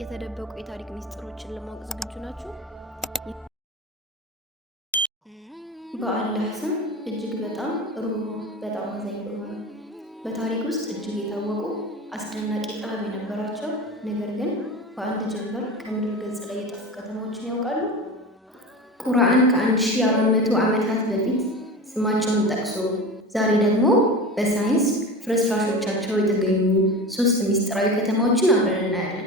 የተደበቁ የታሪክ ሚስጥሮችን ለማወቅ ዝግጁ ናችሁ? በአላህ ስም እጅግ በጣም ሩህሩህ በጣም አዛኝ በሆነ በታሪክ ውስጥ እጅግ የታወቁ አስደናቂ ጥበብ የነበራቸው ነገር ግን በአንድ ጀንበር ከምድር ገጽ ላይ የጠፉ ከተማዎችን ያውቃሉ? ቁርአን ከ1400 ዓመታት በፊት ስማቸውን ጠቅሶ ዛሬ ደግሞ በሳይንስ ፍርስራሾቻቸው የተገኙ 3 ሚስጥራዊ ከተማዎችን አብረን እናያለን።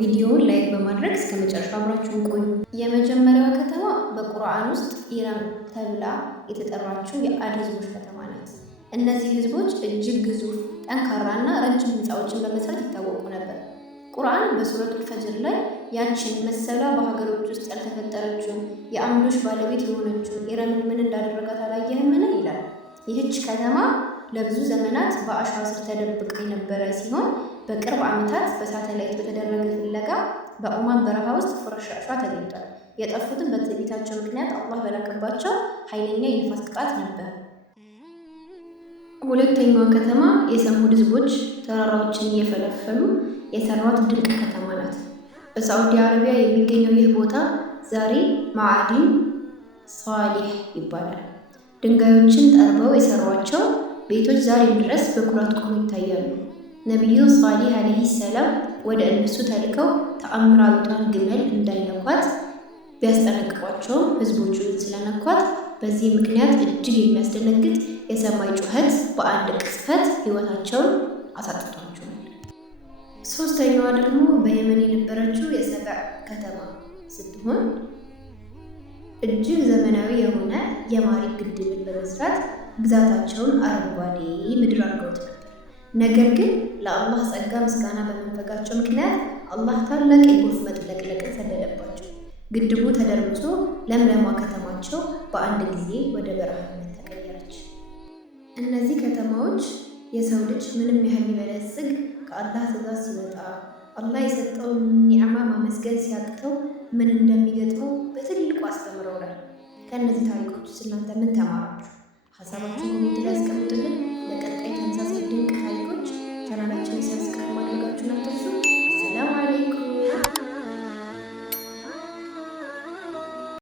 ቪዲዮውን ላይክ በማድረግ እስከ መጨረሻው አብራችሁን ቆዩ። የመጀመሪያዋ ከተማ በቁርአን ውስጥ ኢረም ተብላ የተጠራችው የአድ ህዝቦች ከተማ ናት። እነዚህ ህዝቦች እጅግ ግዙፍ፣ ጠንካራና ረጅም ህንፃዎችን በመስራት ይታወቁ ነበር። ቁርአን በሱረቱል ፈጅር ላይ ያችን መሰላ በሀገሮች ውስጥ ያልተፈጠረችውን የአምዶች ባለቤት የሆነችውን ኢረምን ምን እንዳደረጋት አላየህምን? ይላል። ይህች ከተማ ለብዙ ዘመናት በአሸዋ ስር ተደብቃ የነበረ ሲሆን በቅርብ ዓመታት በሳተላይት በተደረገ ፍለጋ በኦማን በረሃ ውስጥ ፍርስራሿ ተገኝቷል። የጠፉትን በትዕቢታቸው ምክንያት አላህ በላከባቸው ኃይለኛ የንፋስ ቅጣት ነበር። ሁለተኛዋ ከተማ የሰሙድ ህዝቦች ተራራዎችን እየፈለፈሉ የሰሯት ድንቅ ከተማ ናት። በሳዑዲ አረቢያ የሚገኘው ይህ ቦታ ዛሬ ማዕዲን ሷሊህ ይባላል። ድንጋዮችን ጠርበው የሰሯቸው ቤቶች ዛሬም ድረስ በኩራት ቆመው ይታያሉ። ነቢዩ ሷሊህ ዓለይሂ ሰላም ወደ እነሱ ተልከው ተአምራዊቷን ግመል እንዳይነኳት ቢያስጠነቅቋቸውም ህዝቦቹ ስለነኳት በዚህ ምክንያት እጅግ የሚያስደነግጥ የሰማይ ጩኸት በአንድ ቅጽበት ህይወታቸውን አሳጥቷቸዋል። ሶስተኛዋ ደግሞ በየመን የነበረችው የሰብዕ ከተማ ስትሆን እጅግ ዘመናዊ የሆነ የማሪክ ግድብን በመስራት ግዛታቸውን አረንጓዴ ምድር አድርገውት ነበር። ነገር ግን ለአላህ ጸጋ ምስጋና በመንፈጋቸው ምክንያት አላህ ታላቅ የጎርፍ መጥለቅለቅን ሰደደባቸው። ግድቡ ተደርምሶ ለምለሟ ከተማቸው በአንድ ጊዜ ወደ በረሃነት ተቀየረች። እነዚህ ከተማዎች የሰው ልጅ ምንም ያህል ቢበለጽግ ከአላህ ትእዛዝ ሲወጣ አላህ የሰጠውን ኒዕማ ማመስገን ሲያቅተው ምን እንደሚገጥመው በትልቁ አስተምረውናል። ከእነዚህ ታሪኮች እናንተ ምን ተማራችሁ? ሀሳባችሁን ኮሜንት ላይ አስቀምጡልን። ለቀጣይ